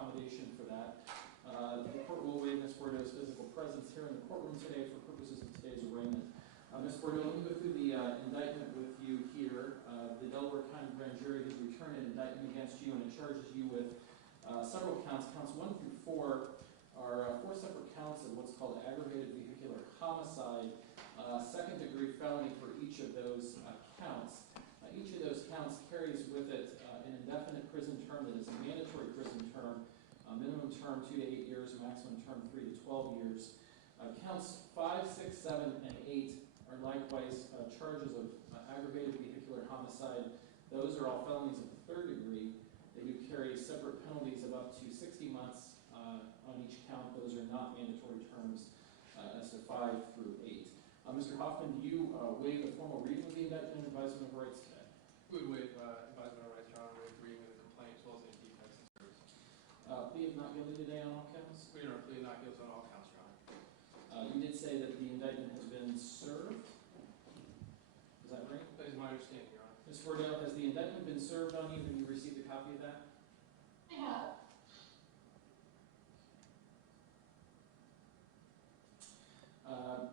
accommodation for that. The court will waive Ms. Bordeaux's physical presence here in the courtroom today for purposes of today's arraignment. Ms. Bordeaux, let me go through the indictment with you here. The Delaware County Grand Jury has returned an indictment against you, and it charges you with several counts. Counts 1 through 4 are 4 separate counts of what's called aggravated vehicular homicide, second-degree felony for each of those counts. Each of those counts carries with it an indefinite prison term that is a mandatory prison term, minimum term 2 to 8 years, maximum term 3 to 12 years. Counts 5, 6, 7, and 8 are likewise charges of aggravated vehicular homicide. Those are all felonies of the third degree. They do carry separate penalties of up to 60 months on each count. Those are not mandatory terms as to 5 through 8. Mr. Hoffman, do you waive the formal reading of the indictment and advisement of rights today? We would waive advisement of rights, Your Honor, with reading of the complaint as well as any defects and service. Plea of not guilty today on all counts? We are plea of not guilty on all counts, Your Honor. You did say that the indictment has been served. Is that right? That is my understanding, Your Honor. Ms. Bordeaux, has the indictment been served on you? Have you received a copy of that? I have.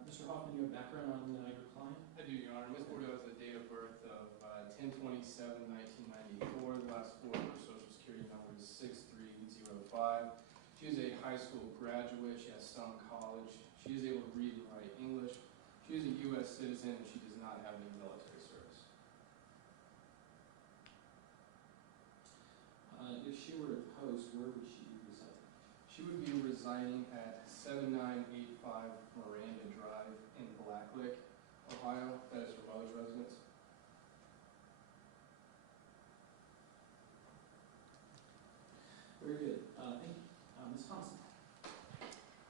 Mr. Hoffman, you have background on your client? I do, Your Honor. Ms. Bordeaux has a date of birth of 10/27/1994. The last 4 of her social security number is 6305. She is a high school graduate. She has some college. She is able to read and write English. She is a U.S. citizen, and she does not have any military service. If she were to post, where would she reside? She would be residing at 7985 Miranda Drive in Blacklick, Ohio. That is her mother's residence. Very good. Thank you. Ms. Thompson.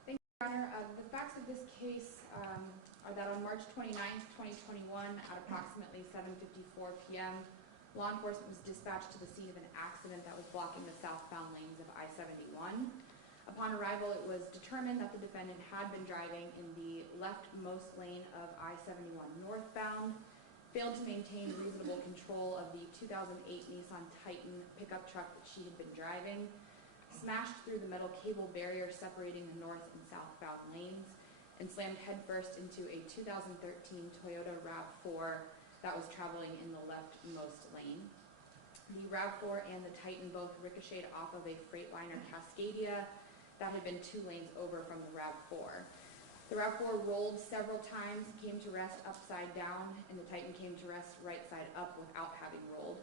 Thank you, Your Honor. The facts of this case are that on March 29th, 2021, at approximately 7:54 p.m., law enforcement was dispatched to the scene of an accident that was blocking the southbound lanes of I-71. Upon arrival, it was determined that the defendant had been driving in the leftmost lane of I-71 northbound, failed to maintain reasonable control of the 2008 Nissan Titan pickup truck that she had been driving, smashed through the metal cable barrier separating the north and southbound lanes, and slammed headfirst into a 2013 Toyota RAV4 that was traveling in the leftmost lane. The RAV4 and the Titan both ricocheted off of a Freightliner Cascadia that had been 2 lanes over from the RAV4. The RAV4 rolled several times, came to rest upside down, and the Titan came to rest right side up without having rolled.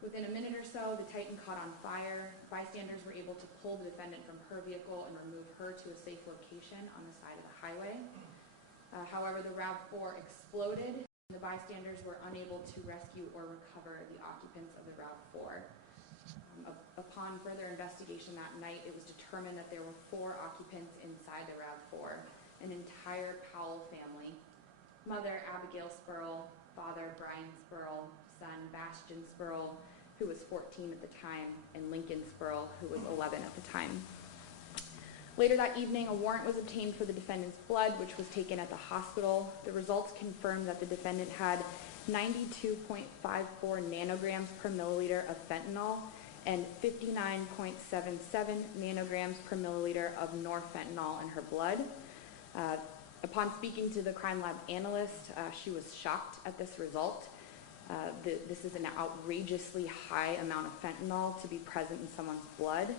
Within a minute or so, the Titan caught on fire. Bystanders were able to pull the defendant from her vehicle and remove her to a safe location on the side of the highway. However, the RAV4 exploded, and the bystanders were unable to rescue or recover the occupants of the RAV4. Upon further investigation that night, it was determined that there were 4 occupants inside the RAV4, an entire Powell family: mother Abigail Spurl, father Brian Spurl, son Bastian Spurl, who was 14 at the time, and Lincoln Spurl, who was 11 at the time. Later that evening, a warrant was obtained for the defendant's blood, which was taken at the hospital. The results confirmed that the defendant had 92.54 nanograms per milliliter of fentanyl and 59.77 nanograms per milliliter of norfentanyl in her blood. Upon speaking to the crime lab analyst, she was shocked at this result. This is an outrageously high amount of fentanyl to be present in someone's blood.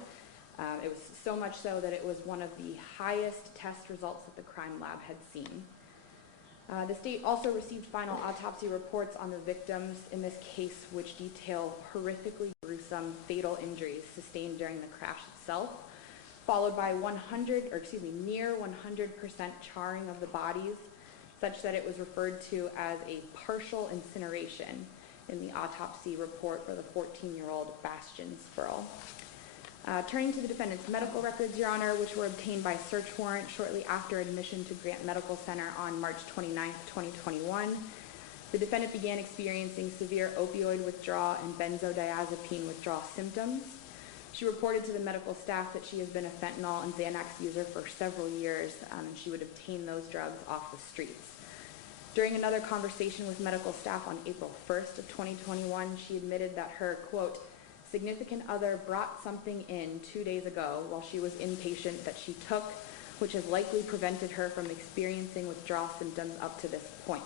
It was so much so that it was one of the highest test results that the crime lab had seen. The state also received final autopsy reports on the victims in this case, which detail horrifically gruesome fatal injuries sustained during the crash itself, followed by near 100% charring of the bodies, such that it was referred to as a partial incineration in the autopsy report for the 14-year-old Bastian Spurl. Turning to the defendant's medical records, Your Honor, which were obtained by search warrant shortly after admission to Grant Medical Center on March 29, 2021, the defendant began experiencing severe opioid withdrawal and benzodiazepine withdrawal symptoms. She reported to the medical staff that she has been a fentanyl and Xanax user for several years, and she would obtain those drugs off the streets. During another conversation with medical staff on April 1st of 2021, she admitted that her, quote, significant other brought something in 2 days ago while she was inpatient that she took, which has likely prevented her from experiencing withdrawal symptoms up to this point.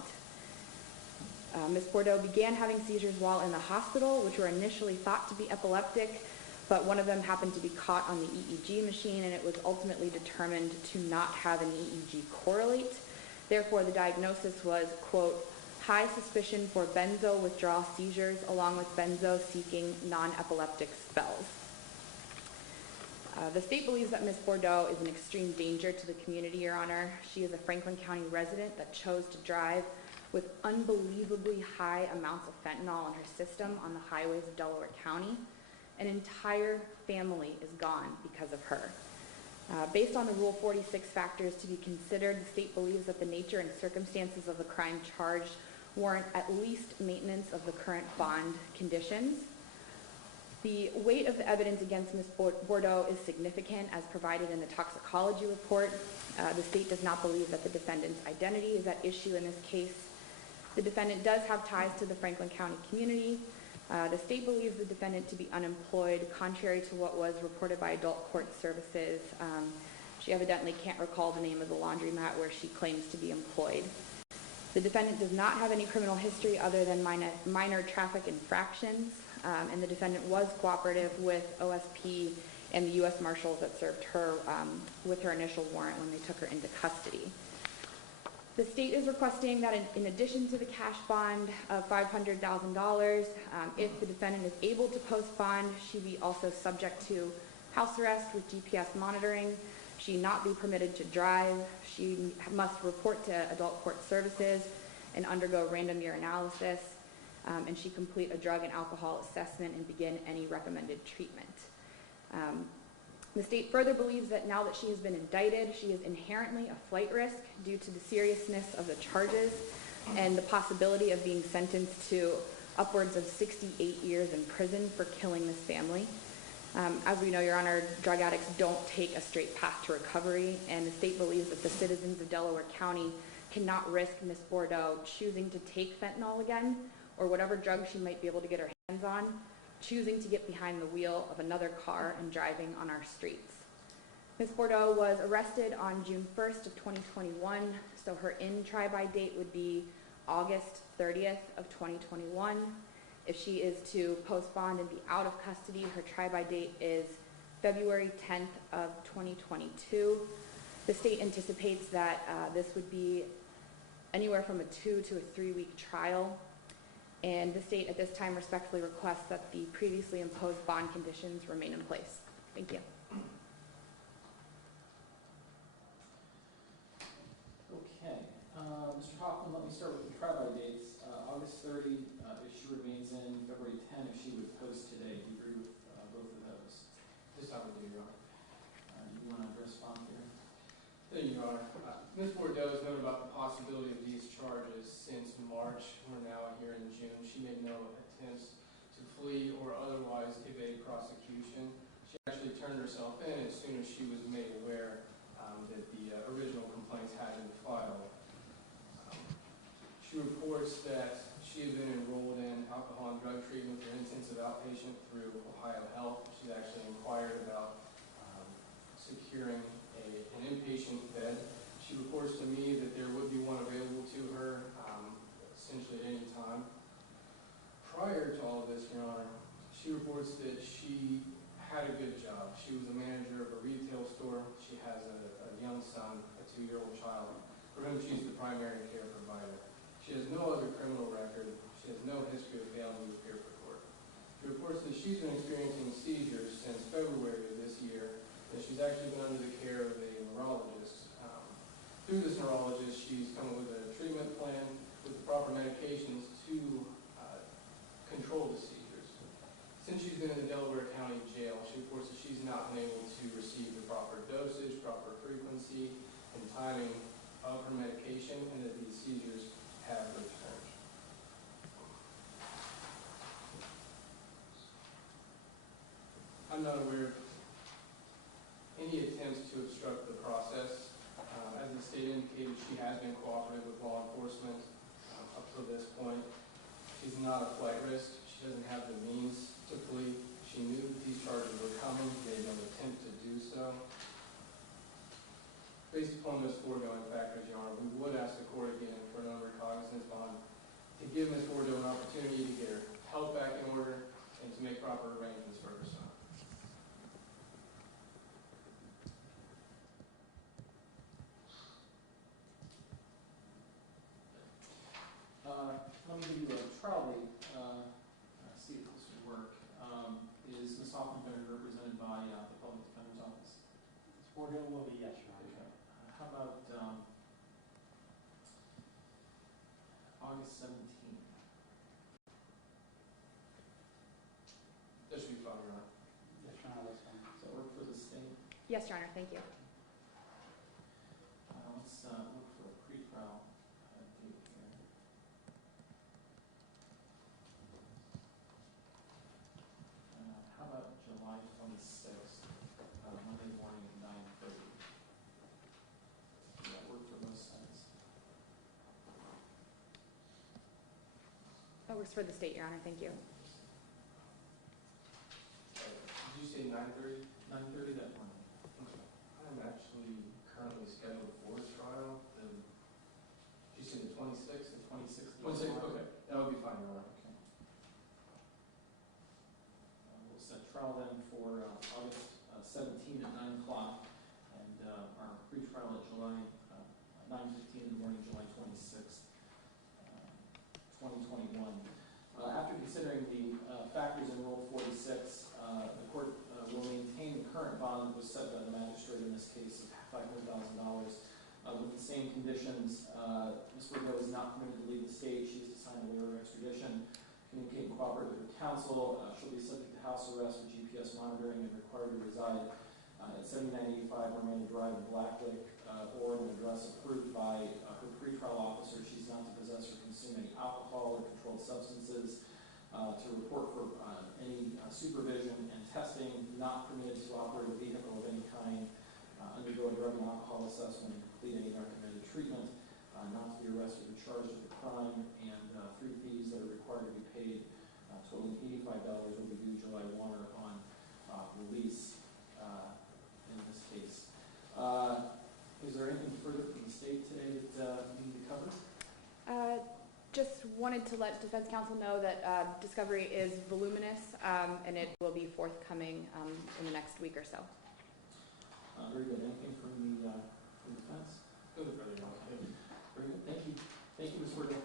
Ms. Bordeau began having seizures while in the hospital, which were initially thought to be epileptic, but one of them happened to be caught on the EEG machine, and it was ultimately determined to not have an EEG correlate. Therefore, the diagnosis was, quote, high suspicion for benzo withdrawal seizures along with benzo-seeking non-epileptic spells. The state believes that Ms. Bordeau is an extreme danger to the community, Your Honor. She is a Franklin County resident that chose to drive with unbelievably high amounts of fentanyl in her system on the highways of Delaware County. An entire family is gone because of her. Based on the Rule 46 factors to be considered, the state believes that the nature and circumstances of the crime charged warrant at least maintenance of the current bond conditions. The weight of the evidence against Ms. Bordeau is significant as provided in the toxicology report. The state does not believe that the defendant's identity is at issue in this case. The defendant does have ties to the Franklin County community. The state believes the defendant to be unemployed, contrary to what was reported by Adult Court Services. She evidently can't recall the name of the laundromat where she claims to be employed. The defendant does not have any criminal history other than minor traffic infractions, and the defendant was cooperative with OSP and the U.S. Marshals that served her with her initial warrant when they took her into custody. The state is requesting that in addition to the cash bond of $500,000, if the defendant is able to post bond, she be also subject to house arrest with GPS monitoring. She not be permitted to drive. She must report to Adult Court Services and undergo random urinalysis, and she complete a drug and alcohol assessment and begin any recommended treatment. The state further believes that now that she has been indicted, she is inherently a flight risk due to the seriousness of the charges and the possibility of being sentenced to upwards of 68 years in prison for killing this family. As we know, Your Honor, drug addicts don't take a straight path to recovery, and the state believes that the citizens of Delaware County cannot risk Ms. Bordeau choosing to take fentanyl again, or whatever drug she might be able to get her hands on, choosing to get behind the wheel of another car and driving on our streets. Ms. Bordeau was arrested on June 1st of 2021, so her in-try-by date would be August 30th of 2021. If she is to post bond and be out of custody, her try-by date is February 10th of 2022. The state anticipates that this would be anywhere from a 2 to a 3 week trial. And the state at this time respectfully requests that the previously imposed bond conditions remain in place. Thank you. Okay. Mr. Hoffman, let me start with the try-by dates. August 30, if she remains in, February 10, if she would post today. Do you agree with both of those? This time we do, Your Honor. Do you want to address bond here? Thank you, Your Honor. Ms. Bordeau has known about the possibility of these charges since March. We're now here in June. She made no attempts to flee or otherwise evade prosecution. She actually turned herself in as soon as she was made aware that the original complaints had been filed. She reports that she had been enrolled in alcohol and drug treatment for intensive outpatient through Ohio Health. She's actually inquired about securing an inpatient bed. She reports to me that there would be one available to her essentially at any time. Prior to all of this, Your Honor, she reports that she had a good job. She was a manager of a retail store. She has a young son, a 2-year-old child, for whom she's the primary care provider. She has no other criminal record. She has no history of failing to appear for court. She reports that she's been experiencing seizures since February of this year, that she's actually been under the care of a neurologist. Through this neurologist, she's come up with a treatment plan with the proper medications to control the seizures. Since she's been in the Delaware County Jail, she reports that she's not been able to receive the proper dosage, proper frequency, and timing of her medication, and that these seizures have returned. I'm not aware of any attempts to obstruct the process. As the state indicated, she has been cooperative with law enforcement up to this point. She's not a flight risk. She doesn't have the means to flee. She She knew that these charges were coming. They had no intent to do so. Based upon those foregoing factors, Your Honor, we would ask the court again for an over-recognizance bond to give Ms. Bordeau an opportunity to get her health back in order and to make proper arrangements for her son. Let me give you a trial date, see if this would work. Is Ms. Hoffman going to be represented by the Public Defender's Office? Ms. Bordeau will be, yes, Your Honor. Okay. How about August 17th? That should be fine, Your Honor. Yes, Your Honor, that's fine. Does that work for the state? Yes, Your Honor, thank you. Let's look for a pretrial date here. How about July 26th, Monday morning at 9:30? Does that work for both sides? That works for the state, Your Honor, thank you. Did you say 9:30? 9:30 that morning. I'm actually currently scheduled for a trial. Did you say the 26th? The 26th. 26th, okay. That would be fine, Your Honor. Okay. We'll set trial then for August 17 at 9 o'clock, and our pre-trial at July 9:15 in the morning, July 26th, 2021. After considering the factors in Rule 46, the court will maintain the current bond that was set by the magistrate in this case of $500,000 with the same conditions. Ms. Bordeau is not permitted to leave the state. She is to sign a waiver of extradition, communicate and cooperate with her counsel. She'll be subject to house arrest with GPS monitoring and required to reside at 7985 Miranda Drive in Blacklick or an address approved by her pretrial officer. She's not to possess or consume any alcohol or controlled substances, to report for any supervision and testing, not permitted to operate a vehicle of any kind, undergo a drug and alcohol assessment, and complete any recommended treatment, not to be arrested or charged with a crime, and 3 fees that are required to be paid, totaling $85 will be due July 1 or on release in this case. Is there anything further from the state today that you need to cover? Just wanted to let defense counsel know that discovery is voluminous and it will be forthcoming in the next week or so. Very good. Anything from the defense? Good, brother. Very good. Thank you. Thank you, Ms. Bordeaux.